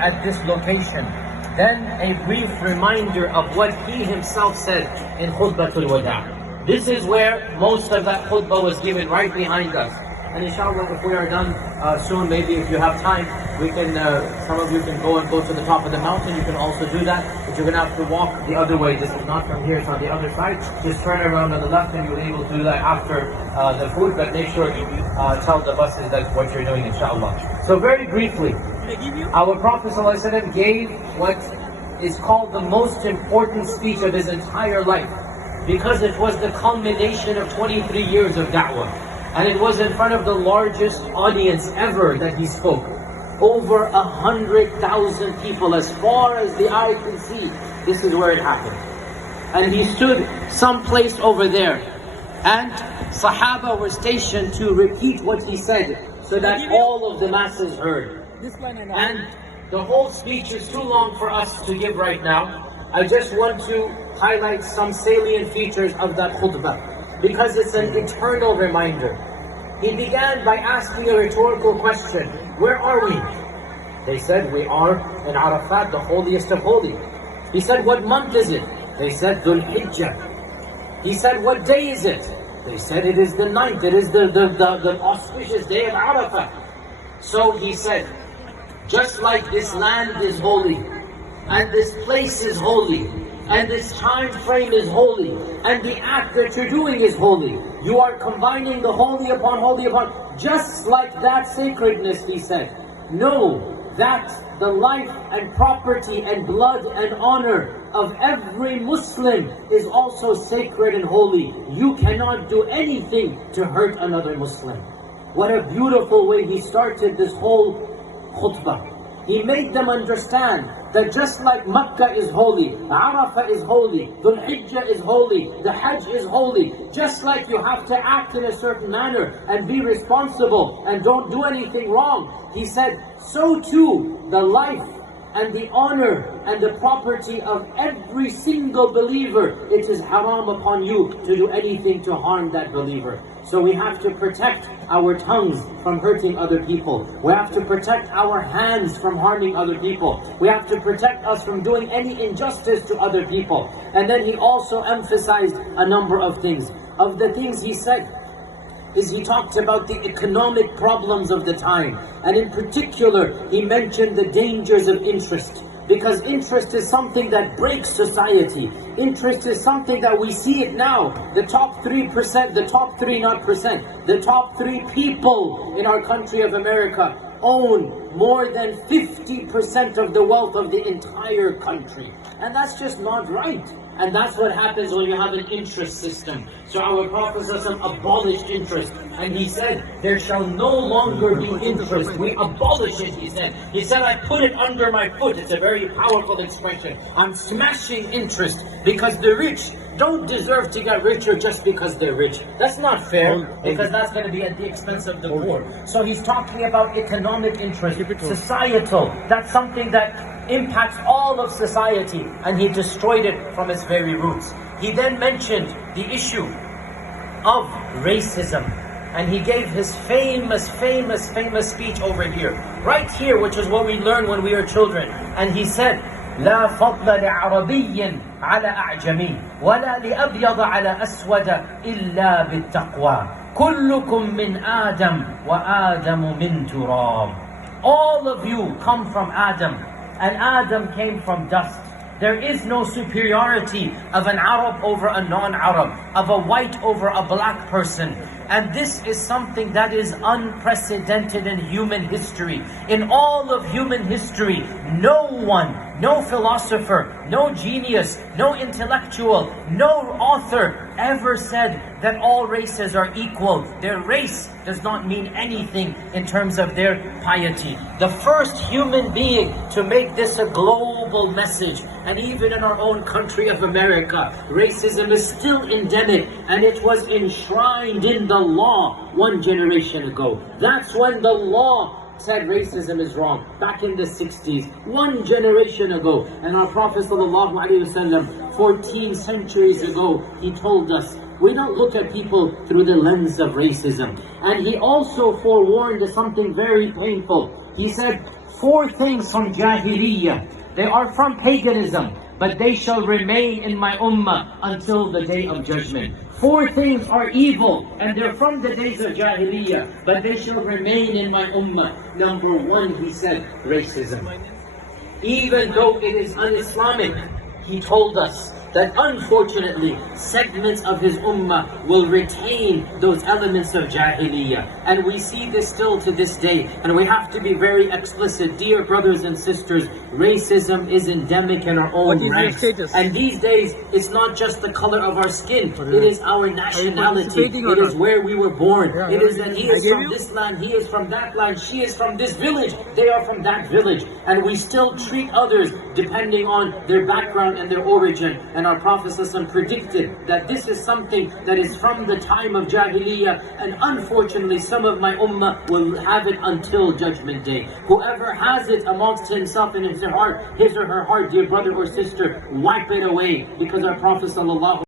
at this location. Then a brief reminder of what he himself said in Khutbatul Wada'. This is where most of that khutbah was given, right behind us. And inshallah, if we are done soon, maybe if you have time, we can, some of you can go to the top of the mountain. You can also do that, but you're going to have to walk the other way. This is not from here, it's on the other side. Just turn around on the left and you'll be able to do that after the food, but make sure you tell the buses that what you're doing, inshallah. So very briefly, our Prophet ﷺ gave what is called the most important speech of his entire life, because it was the culmination of 23 years of da'wah. And it was in front of the largest audience ever that he spoke. Over 100,000 people, as far as the eye can see. This is where it happened. And he stood someplace over there. And Sahaba were stationed to repeat what he said, so that all of the masses heard. And the whole speech is too long for us to give right now. I just want to highlight some salient features of that khutbah, because it's an eternal reminder. He began by asking a rhetorical question: where are we? They said, we are in Arafat, the holiest of holy. He said, what month is it? They said, Dhul Hijjah. He said, what day is it? They said, it is the 9th, it is the auspicious day of Arafat. So he said, just like this land is holy, and this place is holy, and this time frame is holy, and the act that you're doing is holy, you are combining the holy upon, just like that sacredness, he said. Know that the life and property and blood and honor of every Muslim is also sacred and holy. You cannot do anything to hurt another Muslim. What a beautiful way he started this whole khutbah. He made them understand that just like Makkah is holy, Arafah is holy, Dhul Hijjah is holy, the Hajj is holy, just like you have to act in a certain manner and be responsible and don't do anything wrong, he said, so too the life and the honor and the property of every single believer, it is haram upon you to do anything to harm that believer. So we have to protect our tongues from hurting other people. We have to protect our hands from harming other people. We have to protect us from doing any injustice to other people. And then he also emphasized a number of things. Of the things he said is he talked about the economic problems of the time. And in particular, he mentioned the dangers of interest. Because interest is something that breaks society. Interest is something that we see it now. The top 3%, the top 3% the top 3 people in our country of America own more than 50% of the wealth of the entire country. And that's just not right. And that's what happens when you have an interest system. So our Prophet ﷺ abolished interest. And he said, there shall no longer be interest. We abolish it, he said. He said, I put it under my foot. It's a very powerful expression. I'm smashing interest, because the rich don't deserve to get richer just because they're rich. That's not fair, because that's going to be at the expense of the poor. So he's talking about economic interest, societal. That's something that impacts all of society, and he destroyed it from its very roots. He then mentioned the issue of racism, and he gave his famous speech over here, right here, which is what we learn when we are children. And he said, لا فضل لعربي على أعجمي ولا لأبيض على أسود إلا بالتقوى كلكم من آدم وآدم من تراب. All of you come from Adam, and Adam came from dust. There is no superiority of an Arab over a non-Arab, of a white over a black person. And this is something that is unprecedented in human history. In all of human history, no one, no philosopher, no genius, no intellectual, no author ever said that all races are equal. Their race does not mean anything in terms of their piety. The first human being to make this a global message, and even in our own country of America, racism is still endemic, and it was enshrined in the law 1 generation ago. That's when the law said racism is wrong, back in the 60s, 1 generation ago. And our Prophet ﷺ, 14 centuries ago, he told us, we don't look at people through the lens of racism. And he also forewarned us something very painful. He said, 4 things from Jahiliyyah. They are from paganism, but they shall remain in my ummah until the day of judgment. 4 things are evil, and they're from the days of Jahiliyyah, but they shall remain in my ummah. Number 1, he said, racism. Even though it is un-Islamic, he told us that unfortunately segments of his ummah will retain those elements of Jahiliyyah, and we see this still to this day, and we have to be very explicit. Dear brothers and sisters, racism is endemic in our own ranks, and these days it's not just the color of our skin, it is our nationality, it is where we were born, it is that he is from this land, he is from that land, she is from this village, they are from that village, and we still treat others depending on their background and their origin. And our Prophet ﷺ predicted that this is something that is from the time of Jahiliyyah, and unfortunately some of my ummah will have it until Judgment Day. Whoever has it amongst himself and his or her heart, dear brother or sister, wipe it away, because our Prophet ﷺ